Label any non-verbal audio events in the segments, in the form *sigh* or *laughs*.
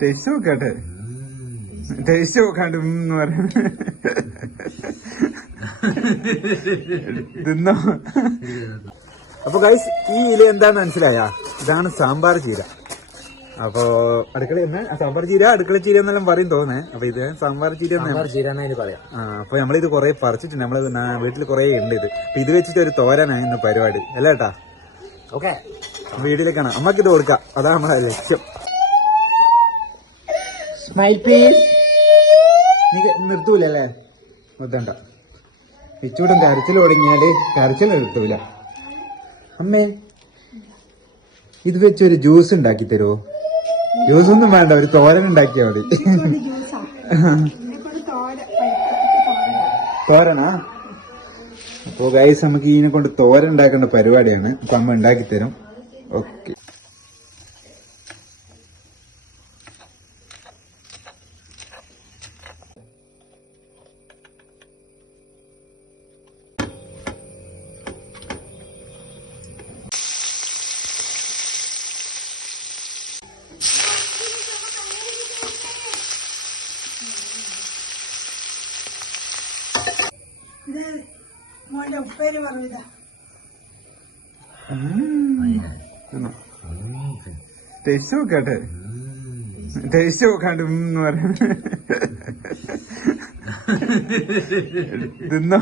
Taste നോക്കട്ടെ taste നോക്കാണ്ട് എന്ന് പറയുന്നത് തിന്നോ. അപ്പൊ ഗൈസ് ഈ ഇല എന്താന്ന് മനസ്സിലായ? ഇതാണ് സാമ്പാർ ചീര. അപ്പോ അടുക്കള എന്ന്? സാമ്പാർ ചീര അടുക്കള ചീര എന്നെല്ലാം പറയും തോന്നേ അപ്പൊ ഇത് സാമ്പാർ ചീര പറയാം? അപ്പൊ നമ്മളിത് കൊറേ പറിച്ചിട്ടുണ്ട്. നമ്മൾ വീട്ടിൽ കൊറേ ഉണ്ട് ഇത്. അപ്പൊ ഇത് വെച്ചിട്ട് ഒരു തോരനാണ് ഇന്ന് പരിപാടി. അല്ലേട്ടാ ഓക്കെ വീട്ടിലേക്കാണ് കാണാം അമ്മയ്ക്ക് ഇത് കൊടുക്കാം. അതാണ് നമ്മളെ ലക്ഷ്യം. സ്മൈൽ പ്ലീസ് നീ നിർത്തൂലല്ലേ? മുത്തണ്ട ഇച്ചൂടം കരച്ചിൽ തുടങ്ങിയാൽ കരച്ചിൽ നിർത്തൂല. അമ്മേ ഇത് വെച്ചൊരു ജ്യൂസ് ഉണ്ടാക്കി തരുമോ ജ്യൂസ് ഒന്നും വേണ്ട ഒരു തോരൻ ഉണ്ടാക്കിയാ മതി. തോരനാ? അപ്പോ ഗൈസ് നമുക്ക് ഇതിനെ കൊണ്ട് തോരൻ ഉണ്ടാക്കേണ്ട പരിപാടിയാണ്. അപ്പൊ അമ്മ ഉണ്ടാക്കി തരും. ഓക്കെ ഇത് മോന്റെ ഉപ്പേര് പറഞ്ഞതാ. ടേസ്റ്റ് നോക്കട്ടെ ടേസ്റ്റ് നോക്കാണ്ട് ഉം എന്ന് പറയാൻ തിന്നോ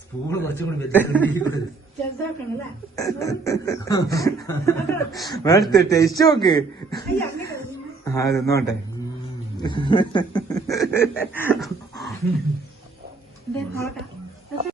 സ്പൂൺ കുറച്ചും കൂടി ടേസ്റ്റ് നോക്ക് ആ തിന്നോട്ടെ. *laughs* ഇത് നോക്കാം